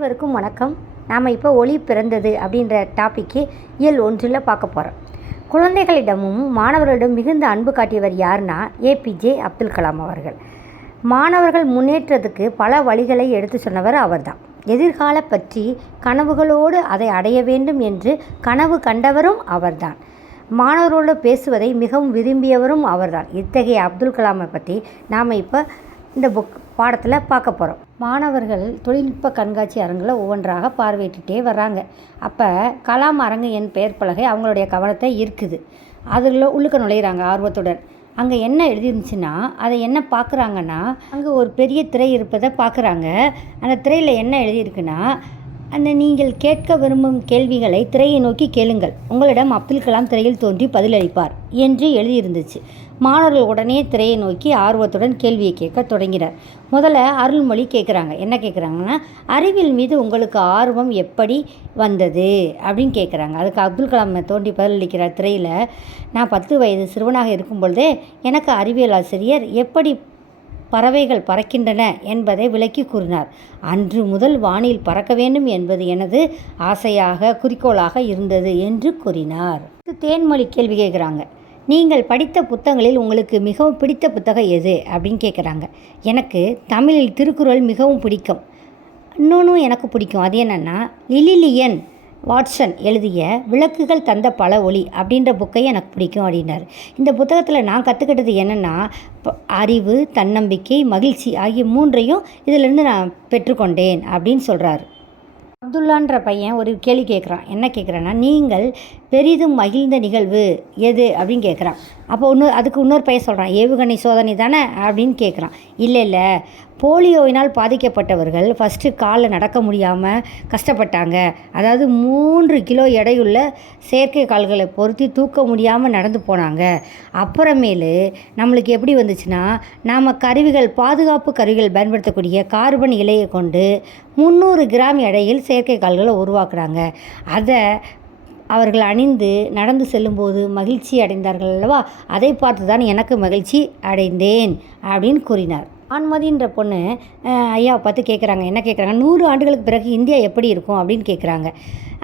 அனைவருக்கும் வணக்கம். நாம் இப்போ ஒளி பிறந்தது அப்படின்ற டாப்பிக்கு இயல் 1 பார்க்க போகிறோம். குழந்தைகளிடமும் மாணவர்களிடம் மிகுந்த அன்பு காட்டியவர் யாருன்னா ஏபிஜே அப்துல் கலாம் அவர்கள். மாணவர்கள் முன்னேற்றத்துக்கு பல வழிகளை எடுத்து சொன்னவர் அவர்தான். எதிர்கால பற்றி கனவுகளோடு அதை அடைய வேண்டும் என்று கனவு கண்டவரும் அவர்தான். மாணவர்களோடு பேசுவதை மிகவும் விரும்பியவரும் அவர்தான். இத்தகைய அப்துல் கலாமை பற்றி நாம் இப்போ இந்த பாடத்தில் பார்க்க போகிறோம். மாணவர்கள் தொழில்நுட்ப கண்காட்சி அரங்கில் ஒவ்வொன்றாக பார்வையிட்டுட்டே வர்றாங்க. அப்போ கலாம் அரங்கு என் பெயர் பலகை அவங்களுடைய கவனத்தை ஈர்க்குது. அதில் உள்ளுக்க நுழையிறாங்க ஆர்வத்துடன். அங்கே என்ன எழுதிருந்துச்சுன்னா அதை என்ன பார்க்குறாங்கன்னா, அங்கே ஒரு பெரிய திரை இருப்பதை பார்க்குறாங்க. அந்த திரையில் என்ன எழுதியிருக்குன்னா, நீங்கள் கேட்க விரும்பும் கேள்விகளை திரையை நோக்கி கேளுங்கள், உங்களிடம் அப்துல் கலாம் திரையில் தோன்றி பதிலளிப்பார் என்று எழுதியிருந்துச்சு. மாணவர்கள் உடனே திரையை நோக்கி ஆர்வத்துடன் கேள்வியை கேட்க தொடங்கினார். முதல்ல அருள்மொழி கேட்குறாங்க. என்ன கேட்குறாங்கன்னா, அறிவியல் மீது உங்களுக்கு ஆர்வம் எப்படி வந்தது அப்படின்னு கேட்குறாங்க. அதுக்கு அப்துல் கலாம் தோன்றி பதிலளிக்கிறார் திரையில். நான் 10 வயது சிறுவனாக இருக்கும் பொழுதே எனக்கு அறிவியல் ஆசிரியர் எப்படி பறவைகள் பறக்கின்றன என்பதை விளக்கி கூறினார். அன்று முதல் வானில் பறக்க வேண்டும் என்பது எனது ஆசையாக குறிக்கோளாக இருந்தது என்று கூறினார். தேன்மொழி கேள்வி கேட்குறாங்க. நீங்கள் படித்த புத்தகங்களில் உங்களுக்கு மிகவும் பிடித்த புத்தகம் எது அப்படின்னு கேட்குறாங்க. எனக்கு தமிழில் திருக்குறள் மிகவும் பிடிக்கும். இன்னொன்றும் எனக்கு பிடிக்கும். அது என்னென்னா, லிலிலியன் வாட்சன் எழுதிய விளக்குகள் தந்த பல ஒளி அப்படின்ற புக்கை எனக்கு பிடிக்கும் அப்படின்னார். இந்த புத்தகத்தில் நான் கற்றுக்கிட்டது என்னென்னா, அறிவு, தன்னம்பிக்கை, மகிழ்ச்சி ஆகிய 3ஐயும் இதிலிருந்து நான் பெற்றுக்கொண்டேன் அப்படின்னு சொல்கிறார். அப்துல்லான்ற பையன் ஒரு கேள்வி கேட்குறான். என்ன கேட்குறான்னா, நீங்கள் பெரிதும் மகிழ்ந்த நிகழ்வு எது அப்படின்னு கேட்குறான். அப்போ அதுக்கு இன்னொரு பையன் சொல்கிறான், ஏவுகணை சோதனை தானே அப்படின்னு கேட்குறான். இல்லை, போலியோவினால் பாதிக்கப்பட்டவர்கள் ஃபஸ்ட்டு காலில் நடக்க முடியாமல் கஷ்டப்பட்டாங்க. அதாவது 3 கிலோ எடையுள்ள செயற்கை கால்களை பொருத்தி தூக்க முடியாமல் நடந்து போனாங்க. அப்புறமேலு நம்மளுக்கு எப்படி வந்துச்சுன்னா, நாம் பாதுகாப்பு கருவிகள் பயன்படுத்தக்கூடிய கார்பன் இலையை கொண்டு 300 கிராம் எடையில் செயற்கை கால்களை உருவாக்குறாங்க. அதை அவர்கள் அணிந்து நடந்து செல்லும்போது மகிழ்ச்சி அடைந்தார்கள் அல்லவா, அதை பார்த்து தான் எனக்கு மகிழ்ச்சி அடைந்தேன் அப்படின்னு கூறினார். ஆன்மதின்ற பொண்ணு ஐயாவை பார்த்து கேட்குறாங்க. என்ன கேட்குறாங்க, 100 ஆண்டுகளுக்கு பிறகு இந்தியா எப்படி இருக்கும் அப்படின்னு கேட்குறாங்க.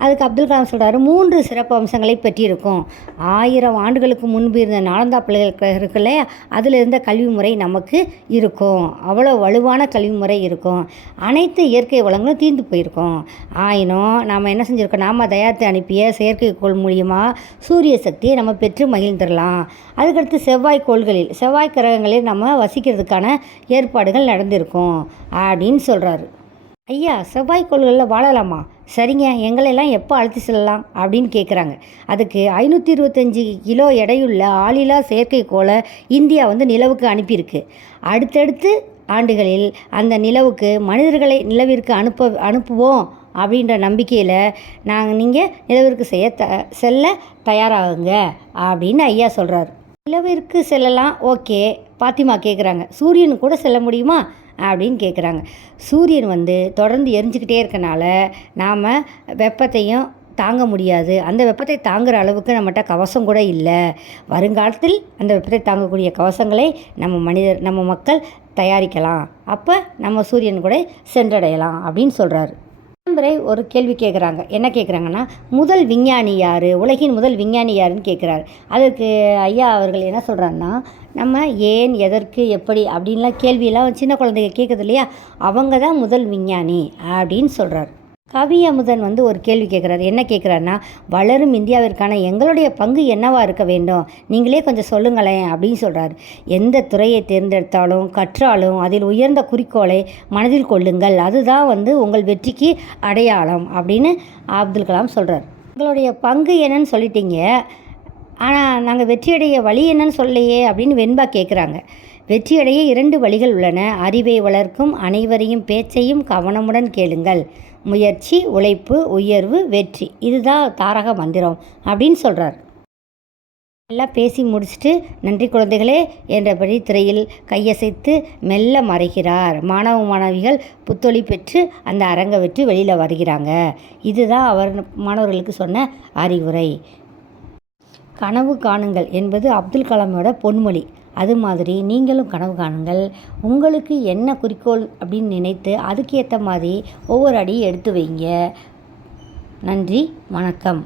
அதுக்கு அப்துல் கலாம் சொல்கிறாரு, 3 சிறப்பு அம்சங்களை பெற்றிருக்கும். 1000 ஆண்டுகளுக்கு முன்பு இருந்த நாலந்தா பல்கலைக்கழகம் இருக்குல்ல, அதில் இருந்த கல்வி முறை நமக்கு இருக்கும். அவ்வளோ வலுவான கல்வி முறை இருக்கும். அனைத்து இயற்கை வளங்களும் தீர்ந்து போயிருக்கும். ஆயினும் நாம் என்ன செஞ்சுருக்கோம், நாம் தயாரித்து அனுப்பிய செயற்கைக்கோள் மூலியமாக சூரிய சக்தியை நம்ம பெற்று மகிழ்ந்துடலாம். அதுக்கடுத்து செவ்வாய் கிரகங்களில் நம்ம வசிக்கிறதுக்கான ஏற்பாடுகள் நடந்திருக்கும் அப்படின்னு சொல்கிறாரு. ஐயா, செவ்வாய்க்கோள்களில் வாழலாமா? சரிங்க, எங்களெல்லாம் எப்போ அழைத்து செல்லலாம் அப்படின்னு கேட்குறாங்க. அதுக்கு 525 கிலோ எடையுள்ள ஆளில்லா செயற்கைக்கோளை இந்தியா நிலவுக்கு அனுப்பியிருக்கு. அடுத்தடுத்து ஆண்டுகளில் அந்த நிலவுக்கு மனிதர்களை நிலவிற்கு அனுப்புவோம் அப்படின்ற நம்பிக்கையில் நீங்கள் நிலவிற்கு செல்ல தயாராகுங்க அப்படின்னு ஐயா சொல்கிறார். நிலவிற்கு செல்லலாம், ஓகே. பாத்திமா கேட்குறாங்க, சூரியனுக்கு கூட செல்ல முடியுமா அப்படின்னு கேட்குறாங்க. சூரியன் தொடர்ந்து எரிஞ்சிக்கிட்டே இருக்கனால நாம் வெப்பத்தையும் தாங்க முடியாது. அந்த வெப்பத்தை தாங்குகிற அளவுக்கு நம்மகிட்ட கவசம் கூட இல்லை. வருங்காலத்தில் அந்த வெப்பத்தை தாங்கக்கூடிய கவசங்களை நம்ம மக்கள் தயாரிக்கலாம். அப்போ நம்ம சூரியன் கூட சென்றடையலாம் அப்படின்னு சொல்கிறாரு. ஒரு கேள்வி கேட்குறாங்க. என்ன கேட்குறாங்கன்னா, முதல் விஞ்ஞானி யார், உலகின் முதல் விஞ்ஞானி யாருன்னு கேட்குறாரு. அதற்கு ஐயா அவர்கள் என்ன சொல்கிறாங்கன்னா, நம்ம ஏன், எதற்கு, எப்படி அப்படின்லாம் கேள்வியெல்லாம் சின்ன குழந்தைங்க கேட்குது இல்லையா, அவங்க தான் முதல் விஞ்ஞானி அப்படின்னு சொல்கிறார். கவி அமுதன் ஒரு கேள்வி கேட்குறாரு. என்ன கேட்குறாருன்னா, வளரும் இந்தியாவிற்கான எங்களுடைய பங்கு என்னவா இருக்க வேண்டும், நீங்களே கொஞ்சம் சொல்லுங்களேன் அப்படின்னு சொல்கிறார். எந்த துறையை தேர்ந்தெடுத்தாலும் கற்றாலும் அதில் உயர்ந்த குறிக்கோளை மனதில் கொள்ளுங்கள், அதுதான் உங்கள் வெற்றிக்கு அடையாளம் அப்படின்னு அப்துல் கலாம் சொல்கிறார். எங்களுடைய பங்கு என்னன்னு சொல்லிட்டீங்க, ஆனால் நாங்கள் வெற்றியடைய வழி என்னன்னு சொல்லலையே அப்படின்னு வெண்பா கேட்குறாங்க. வெற்றியடைய 2 வழிகள் உள்ளன. அறிவை வளர்க்கும் அனைவரையும் பேச்சையும் கவனமுடன் கேளுங்கள். முயற்சி, உழைப்பு, உயர்வு, வெற்றி, இதுதான் தாரக மந்திரம் அப்படின்னு சொல்கிறார். எல்லாம் பேசி முடிச்சுட்டு, நன்றி குழந்தைகளே என்றபடி திரையில் கையசைத்து மெல்ல மறைகிறார். மாணவிகள் புத்தொழி பெற்று அந்த அரங்கை விட்டு வெளியில் வருகிறாங்க. இதுதான் அவர் மாணவர்களுக்கு சொன்ன அறிவுரை. கனவு காணுங்கள் என்பது அப்துல் கலாமோட பொன்மொழி. அது மாதிரி நீங்களும் கனவு காணுங்கள். உங்களுக்கு என்ன குறிக்கோள் அப்படின்னு நினைத்து அதுக்கு ஏற்ற மாதிரி ஒவ்வொரு அடியும் எடுத்து வைங்க. நன்றி, வணக்கம்.